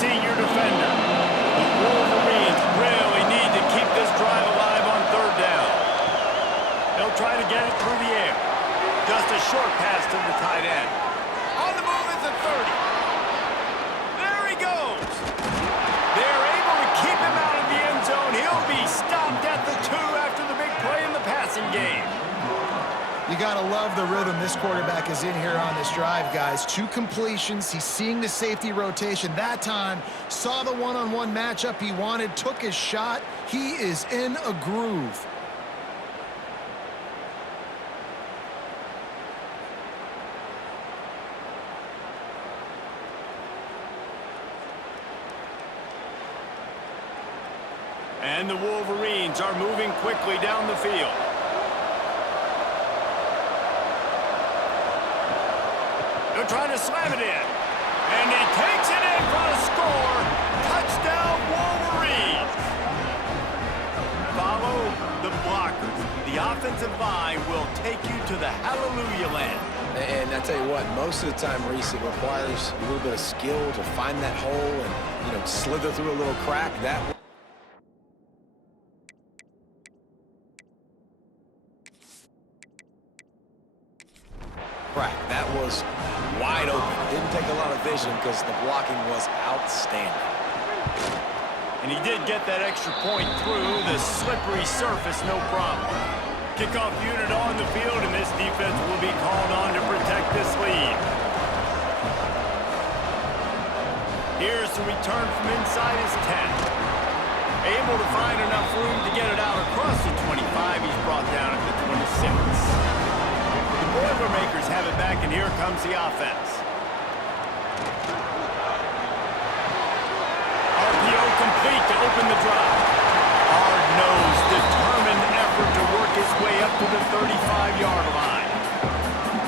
senior defender. The Wolverines really need to keep this drive alive on third down. They'll try to get it through the air. Just a short pass to the tight end. On the move is the 30. There he goes. They're able to keep him out of the end zone. He'll be stopped at the 2 after the big play in the passing game. You got to love the rhythm this quarterback is in here on this drive, guys. 2 completions. He's seeing the safety rotation. That time, saw the one-on-one matchup he wanted, took his shot. He is in a groove. And the Wolverines are moving quickly down the field. They're trying to slam it in. And he takes it in for a score. Touchdown, Wolverines. Follow the blockers. The offensive line will take you to the hallelujah land. And I tell you what, most of the time, Reese, it requires a little bit of skill to find that hole and, slither through a little crack. That was wide open. Didn't take a lot of vision because the blocking was outstanding. And he did get that extra point through the slippery surface, no problem. Kickoff unit on the field, and this defense will be called on to protect this lead. Here's the return from inside his 10. Able to find enough room to get it out across the 25. He's brought down at the 26. Boilermakers have it back, and here comes the offense. RPO complete to open the drive. Hard-nosed, determined effort to work his way up to the 35-yard line.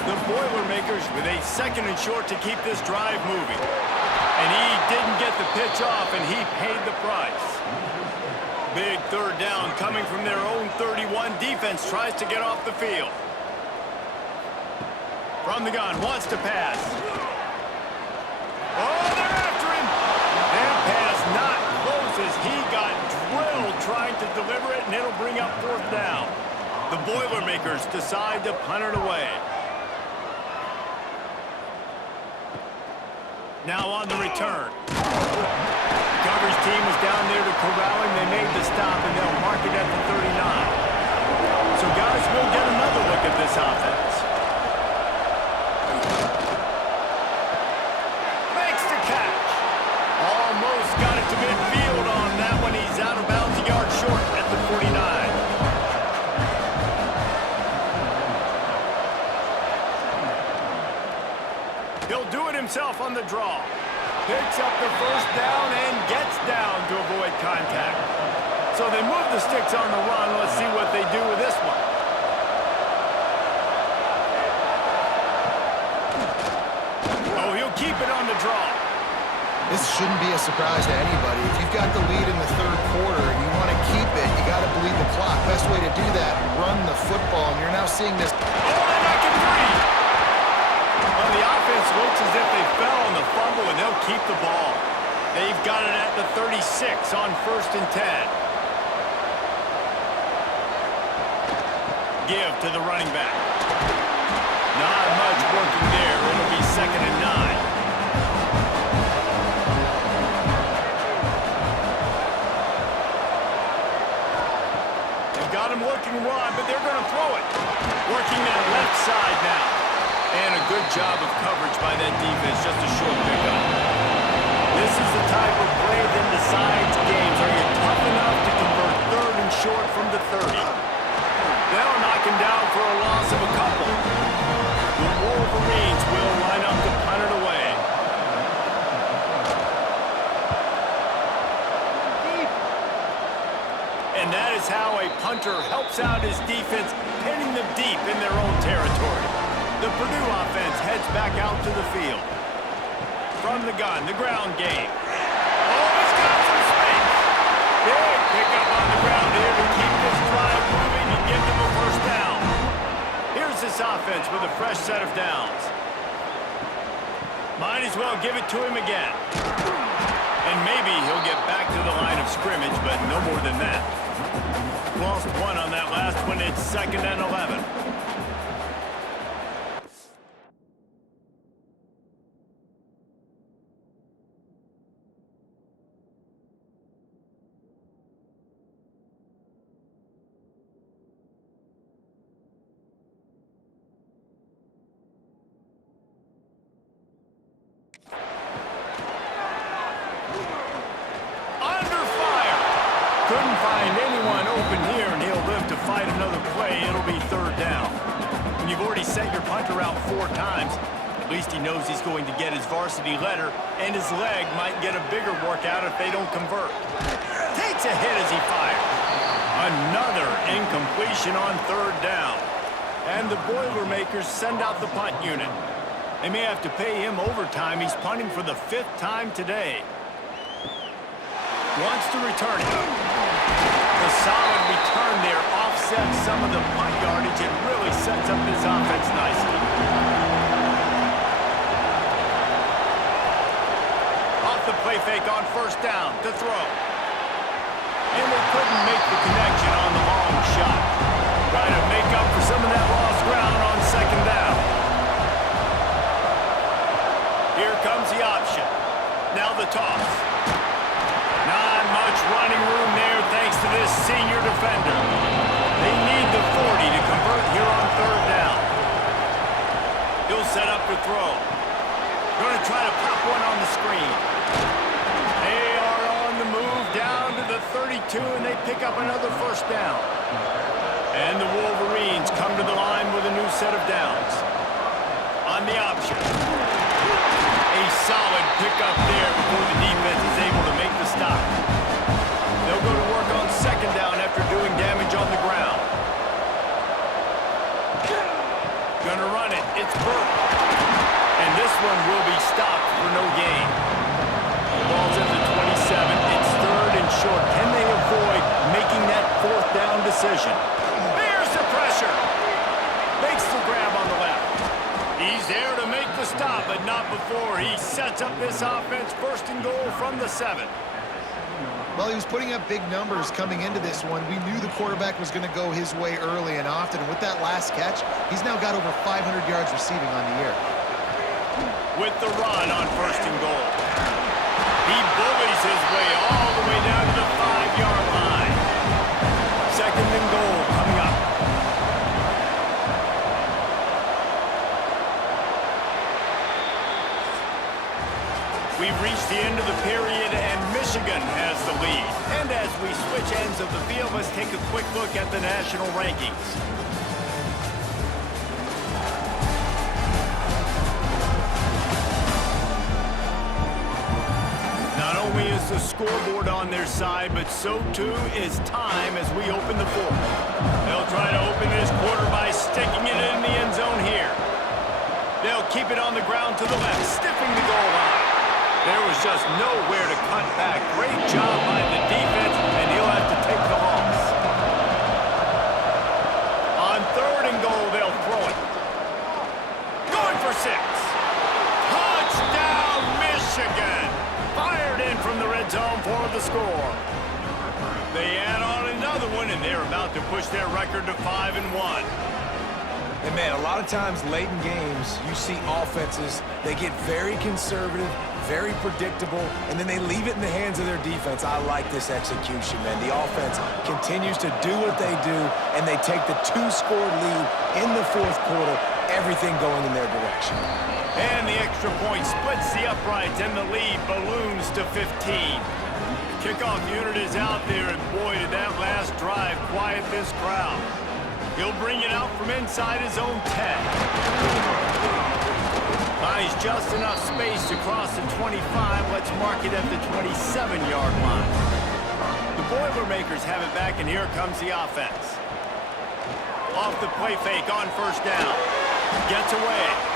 The Boilermakers with a 2nd and short to keep this drive moving. And he didn't get the pitch off, and he paid the price. Big third down coming from their own 31. Defense tries to get off the field. From the gun, wants to pass. Oh, they're after him. And pass not close as he got drilled trying to deliver it, and it'll bring up 4th down. The Boilermakers decide to punt it away. Now on the return. The coverage team was down there to corral him. They made the stop, and they'll mark it at the 39. So, guys, we'll get another look at this offense. Got it to midfield on that one. He's out of bounds, a yard short at the 49. He'll do it himself on the draw. Picks up the 1st down and gets down to avoid contact. So they move the sticks on the run. Let's see what they do with this one. Oh, he'll keep it on the draw. This shouldn't be a surprise to anybody. If you've got the lead in the 3rd quarter and you want to keep it, you got to bleed the clock. Best way to do that, run the football, and you're now seeing this. Oh, they're back in 3. Well, the offense looks as if they fell on the fumble, and they'll keep the ball. They've got it at the 36 on 1st and 10. Give to the running back. Not much working there. It'll be 2nd and 9. Got him looking wide, but they're going to throw it. Working that left side now. And a good job of coverage by that defense. Just a short pickup. This is the type of play that decides games. Are you tough enough to convert 3rd and short from the 30? They'll knock him down for a loss of a couple. The Wolverines will line up to punt it away. And that is how a punter helps out his defense, pinning them deep in their own territory. The Purdue offense heads back out to the field. From the gun, the ground game. Oh, he's got some space. Big pickup on the ground here to keep this drive moving and give them a 1st down. Here's this offense with a fresh set of downs. Might as well give it to him again. And maybe he'll get back to the line of scrimmage, but no more than that. Lost one on that last one. It's 2nd and 11. Couldn't find anyone open here, and he'll live to fight another play. It'll be 3rd down. When you've already sent your punter out 4 times, at least he knows he's going to get his varsity letter, and his leg might get a bigger workout if they don't convert. Takes a hit as he fires. Another incompletion on 3rd down. And the Boilermakers send out the punt unit. They may have to pay him overtime. He's punting for the 5th time today. Wants to return it. The solid return there offsets some of the punt yardage and really sets up his offense nicely. Off the play fake on 1st down to throw. And they couldn't make the connection on the long shot. Try to make up for some of that lost ground on 2nd down. Here comes the option. Now the toss. Not much running room there thanks to this senior defender. They need the 40 to convert here on 3rd down. He'll set up to throw. Going to try to pop one on the screen. They are on the move down to the 32, and they pick up another 1st down. And the Wolverines come to the line with a new set of downs. On the option. A solid pickup there before the defense is able to make the stop. They'll go to work on 2nd down after doing damage on the ground. Gonna run it. It's Burke. And this one will be stopped for no gain. The ball's at the 27. It's 3rd and short. Can they avoid making that 4th down decision? There's the pressure. Makes the grab on the left. He's there to make the stop, but not before he sets up this offense 1st and goal from the 7. Well, he was putting up big numbers coming into this one. We knew the quarterback was going to go his way early and often. And with that last catch, he's now got over 500 yards receiving on the year. With the run on 1st and goal. He bullies his way all the way down to the 5-yard line. 2nd and goal coming up. We've reached the end of the period, and Michigan has the lead. And as we switch ends of the field, let's take a quick look at the national rankings. Not only is the scoreboard on their side, but so too is time as we open the 4th. They'll try to open this quarter by sticking it in the end zone here. They'll keep it on the ground to the left, sniffing the goal line. There was just nowhere to cut back. Great job by the defense, and he'll have to take the loss. On 3rd and goal, they'll throw it. Going for 6. Touchdown, Michigan! Fired in from the red zone for the score. They add on another one, and they're about to push their record to 5-1. And man, a lot of times late in games, you see offenses, they get very conservative, very predictable, and then they leave it in the hands of their defense. I like this execution, man. The offense continues to do what they do, and they take the 2-score lead in the 4th quarter, everything going in their direction. And the extra point splits the uprights, and the lead balloons to 15. Kickoff unit is out there, and boy, did that last drive quiet this crowd. He'll bring it out from inside his own 10. Buys just enough space to cross the 25. Let's mark it at the 27-yard line. The Boilermakers have it back, and here comes the offense. Off the play fake on 1st down. Gets away.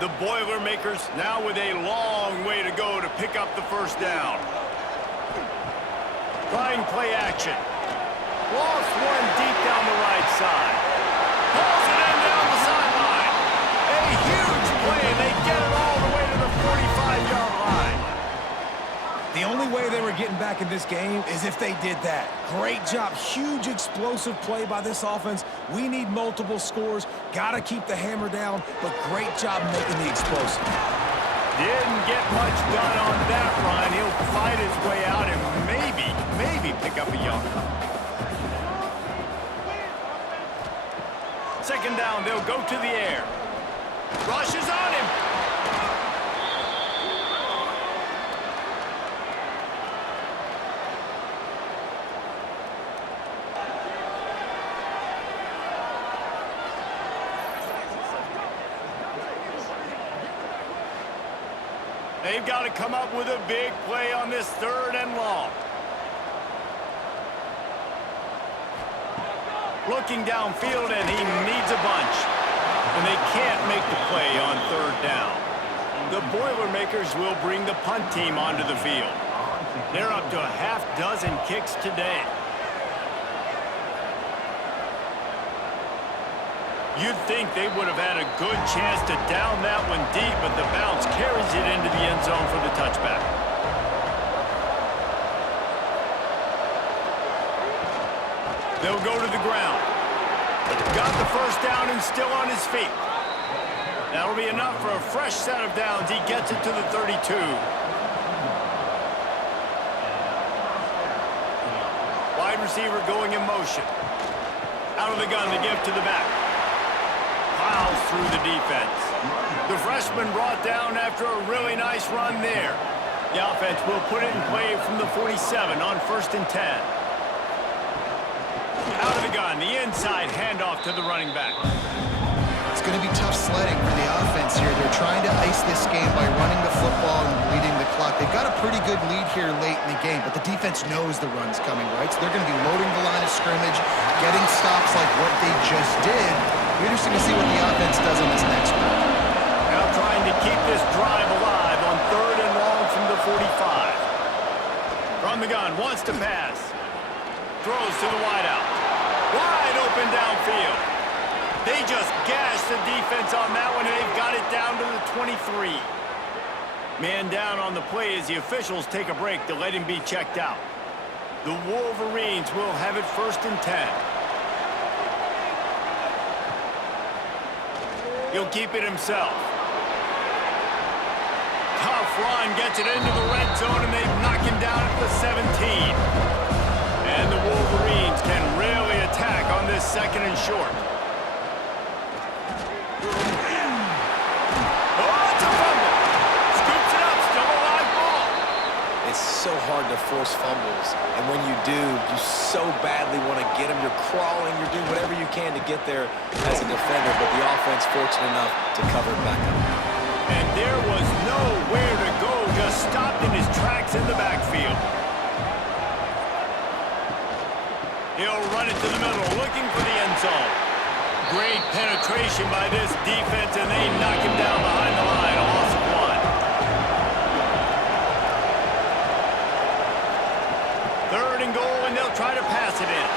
The Boilermakers now with a long way to go to pick up the 1st down. Trying play action. Lost one deep down the right side. Pulls it in down the sideline. A huge play. They get it all the way to the 45-yard line. The only way they were getting back in this game is if they did that. Great job. Huge explosive play by this offense. We need multiple scores. Got to keep the hammer down, but great job making the explosive. Didn't get much done on that run. He'll fight his way out and maybe pick up a yard. Second down, they'll go to the air. Rushes on him. They've got to come up with a big play on this 3rd and long. Looking downfield, and he needs a bunch. And they can't make the play on 3rd down. The Boilermakers will bring the punt team onto the field. They're up to a half-dozen kicks today. You'd think they would have had a good chance to down that one deep, but the bounce carries it into the end zone for the touchback. They'll go to the ground. Got the first down and still on his feet. That'll be enough for a fresh set of downs. He gets it to the 32. Wide receiver going in motion. Out of the gun, the give to the back. Piles through the defense. The freshman brought down after a really nice run there. The offense will put it in play from the 47 on 1st and 10. Out of the gun, the inside handoff to the running back. It's going to be tough sledding for the offense here. They're trying to ice this game by running the football and bleeding the clock. They've got a pretty good lead here late in the game, but the defense knows the run's coming, right? So they're going to be loading the line of scrimmage, getting stops like what they just did. Be interesting to see what the offense does on this next one. Now trying to keep this drive alive on 3rd and long from the 45. From the gun, wants to pass. Throws to the wideout. Wide open downfield. They just gashed the defense on that one, and they've got it down to the 23. Man down on the play as the officials take a break to let him be checked out. The Wolverines will have it 1st and 10. He'll keep it himself. Tough run, gets it into the red zone, and they knock him down at the 17. And the Wolverines can really attack on this 2nd and short. Oh, it's a fumble. Scoops it up, still a live ball. It's so hard to force fumbles, and when you do, you so badly want to get them. You're crawling, you're doing whatever you can to get there as a defender, but the offense fortunate enough to cover it back up. And there was nowhere to go, just stopped in his tracks in the backfield. He'll run it to the middle, looking for the end zone. Great penetration by this defense, and they knock him down behind the line, a loss of 1. 3rd and goal, and they'll try to pass it in.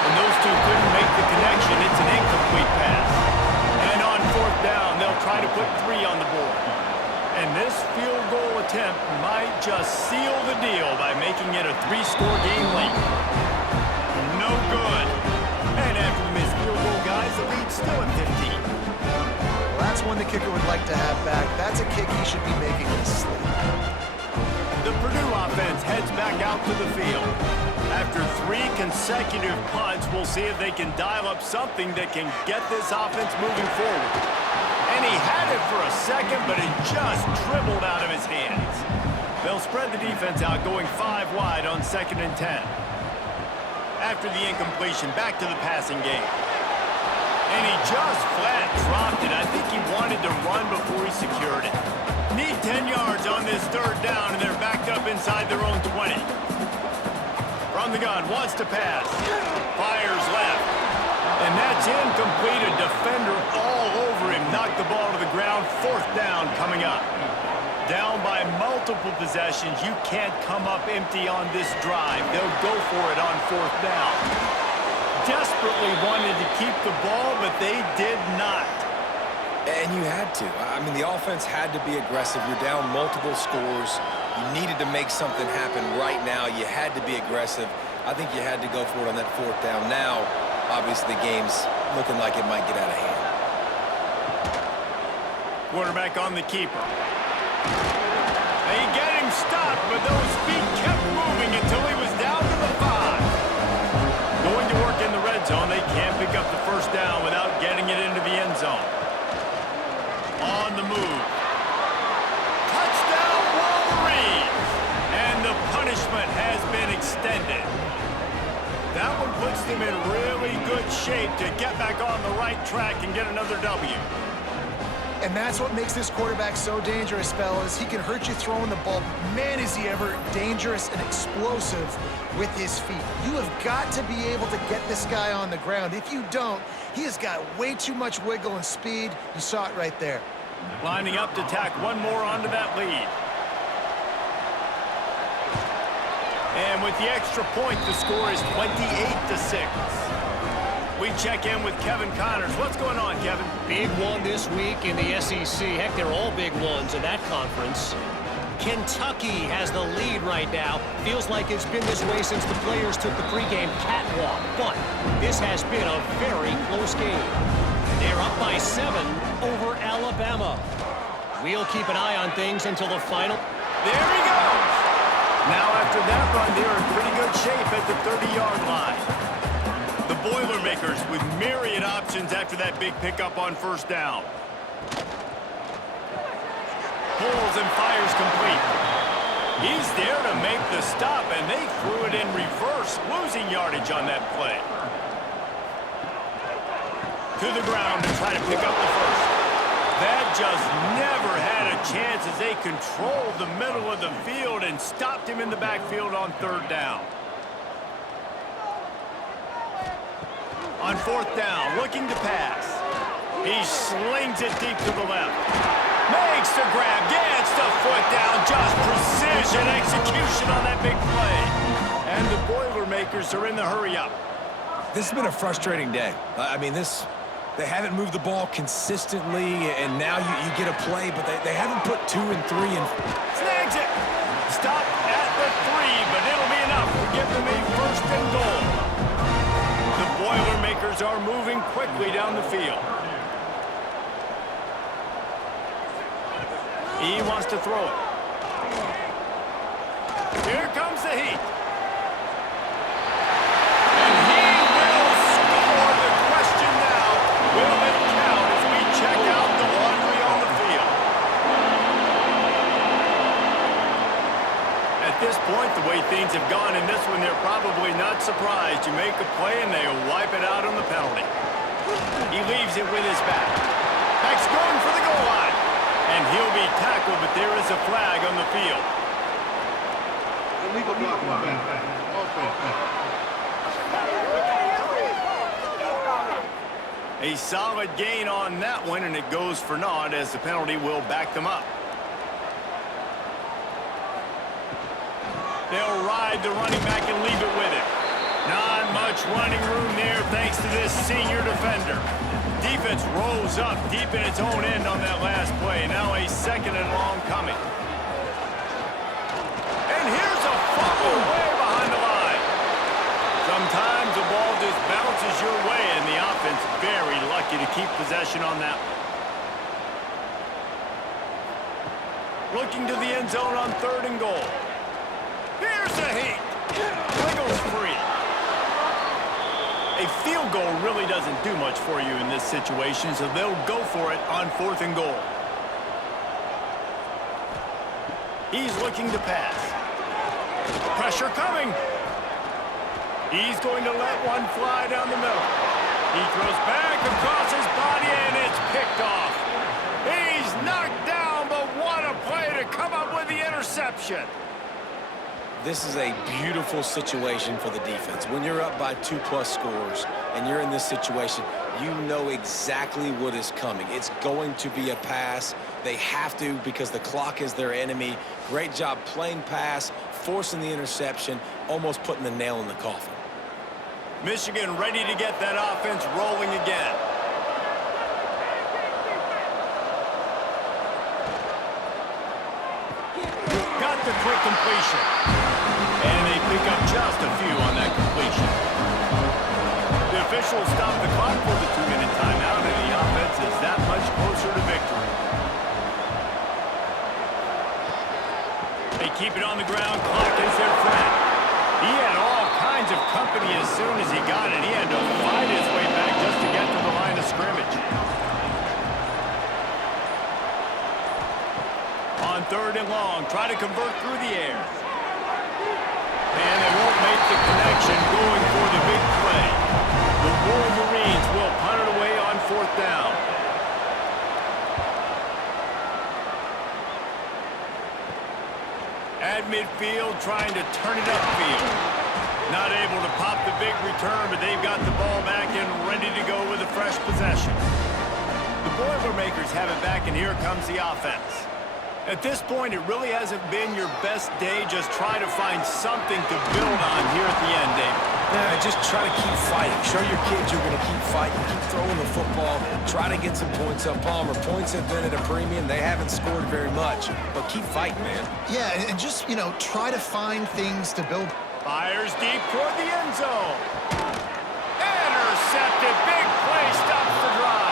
And those two couldn't make the connection. It's an incomplete pass. And on 4th down, they'll try to put 3 on the board. And this field goal attempt might just seal the deal by making it a 3-score game late. No good. And after the missed field goal, guys, the lead's still at 15. Well, that's one the kicker would like to have back. That's a kick he should be making in his sleep. The Purdue offense heads back out to the field. After 3 consecutive punts, we'll see if they can dial up something that can get this offense moving forward. And he had it for a second, but it just dribbled out of his hands. They'll spread the defense out, going 5 wide on 2nd and 10. After the incompletion, back to the passing game. And he just flat dropped it. I think he wanted to run before he secured it. Need 10 yards on this 3rd down, and they're backed up inside their own 20. From the gun, wants to pass. Fires left. And that's incomplete. A defender all over him. Knocked the ball to the ground. 4th down coming up. Down by multiple possessions, you can't come up empty on this drive. They'll go for it on 4th down. Desperately wanted to keep the ball, but they did not. And you had to. I mean, the offense had to be aggressive. You're down multiple scores. You needed to make something happen right now. You had to be aggressive. I think you had to go for it on that 4th down. Now, obviously, the game's looking like it might get out of hand. Quarterback on the keeper. They get him stopped, but those feet kept moving until he was down to the 5. Going to work in the red zone. They can't pick up the 1st down without getting it into the end zone. On the move. Touchdown, Wolverines! And the punishment has been extended. That one puts them in really good shape to get back on the right track and get another W. And that's what makes this quarterback so dangerous, fellas. He can hurt you throwing the ball. Man, is he ever dangerous and explosive with his feet. You have got to be able to get this guy on the ground. If you don't, he has got way too much wiggle and speed. You saw it right there. Lining up to tack one more onto that lead. And with the extra point, the score is 28-6. We check in with Kevin Connors. What's going on, Kevin? Big one this week in the SEC. Heck, they're all big ones in that conference. Kentucky has the lead right now. Feels like it's been this way since the players took the pregame catwalk. But this has been a very close game. They're up by 7 over Alabama. We'll keep an eye on things until the final. There he goes! Now after that run, they're in pretty good shape at the 30-yard line. The Boilermakers with myriad options after that big pickup on 1st down. Pulls and fires complete. He's there to make the stop, and they threw it in reverse, losing yardage on that play. To the ground to try to pick up the 1st. That just never had a chance as they controlled the middle of the field and stopped him in the backfield on 3rd down. On 4th down, looking to pass. He slings it deep to the left. Makes the grab, gets the foot down. Just precision execution on that big play. And the Boilermakers are in the hurry-up. This has been a frustrating day. I mean, they haven't moved the ball consistently, and now you get a play, but they haven't put 2 and 3 in. Snags it. Stop at the 3, but it'll be enough to give them a 1st and goal. The Boilermakers are moving quickly down the field. He wants to throw it. Here comes the heat. And he will score. The question now, will it count as we check out the laundry on the field? At this point, the way things have gone in this one, they're probably not surprised. You make a play and they'll wipe it out on the penalty. He leaves it with his back. Back's going for the goal line. And he'll be tackled, but there is a flag on the field. Illegal block. A solid gain on that one, and it goes for naught as the penalty will back them up. They'll ride the running back and leave it with it. Not much running room there thanks to this senior defender. Defense rolls up deep in its own end on that last play. Now a 2nd and long coming. And here's a fumble way behind the line. Sometimes the ball just bounces your way, and the offense very lucky to keep possession on that one. Looking to the end zone on 3rd and goal. Here's the heat. Wiggles free. A field goal really doesn't do much for you in this situation, so they'll go for it on 4th and goal. He's looking to pass. Pressure coming. He's going to let one fly down the middle. He throws back across his body, and it's picked off. He's knocked down, but what a play to come up with the interception. This is a beautiful situation for the defense. When you're up by 2+ scores and you're in this situation, you know exactly what is coming. It's going to be a pass. They have to because the clock is their enemy. Great job playing pass, forcing the interception, almost putting the nail in the coffin. Michigan ready to get that offense rolling again. Got the quick completion. And they pick up just a few on that completion. The officials stop the clock for the 2-minute timeout, and the offense is that much closer to victory. They keep it on the ground. Clock is their friend. He had all kinds of company as soon as he got it. He had to fight his way back just to get to the line of scrimmage. On 3rd and long, try to convert through the air. And they won't make the connection going for the big play. The Wolverines will punt it away on 4th down. At midfield, trying to turn it upfield. Not able to pop the big return, but they've got the ball back and ready to go with a fresh possession. The Boilermakers have it back, and here comes the offense. At this point, it really hasn't been your best day. Just try to find something to build on here at the end, David. Yeah, just try to keep fighting. Show your kids you're going to keep fighting. Keep throwing the football. Try to get some points up. Palmer, points have been at a premium. They haven't scored very much, but keep fighting, man. Yeah, and just, try to find things to build. Fires deep toward the end zone. Intercepted. Big play. Stops the drive.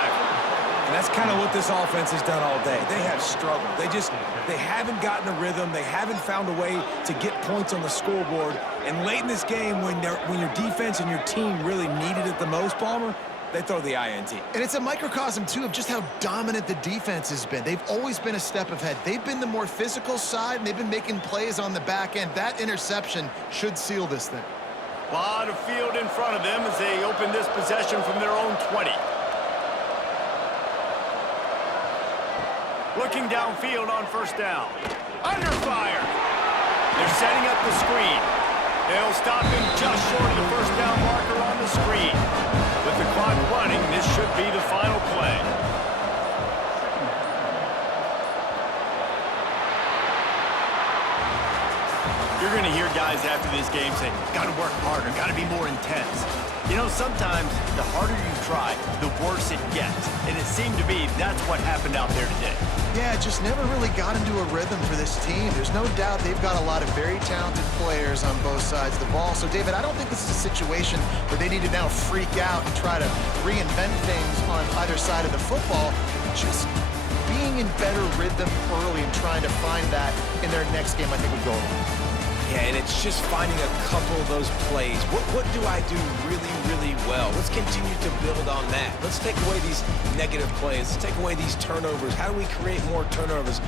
And that's kind of what this offense has done all day. They have struggled. They haven't gotten a rhythm. They haven't found a way to get points on the scoreboard. And late in this game, when your defense and your team really needed it the most, Palmer, they throw the INT. And it's a microcosm, too, of just how dominant the defense has been. They've always been a step ahead. They've been the more physical side, and they've been making plays on the back end. That interception should seal this thing. A lot of field in front of them as they open this possession from their own 20. Looking downfield on 1st down. Under fire. They're setting up the screen. They'll stop him just short of the 1st down marker on the screen. With the clock running, this should be the final play. You're going to hear guys after this game say, got to work harder, got to be more intense. Sometimes the harder you try, the worse it gets. And it seemed to be that's what happened out there today. Yeah, just never really got into a rhythm for this team. There's no doubt they've got a lot of very talented players on both sides of the ball. So, David, I don't think this is a situation where they need to now freak out and try to reinvent things on either side of the football. Just being in better rhythm early and trying to find that in their next game, I think, would go along. Yeah, and it's just finding a couple of those plays. What do I do really, really well? Let's continue to build on that. Let's take away these negative plays. Let's take away these turnovers. How do we create more turnovers?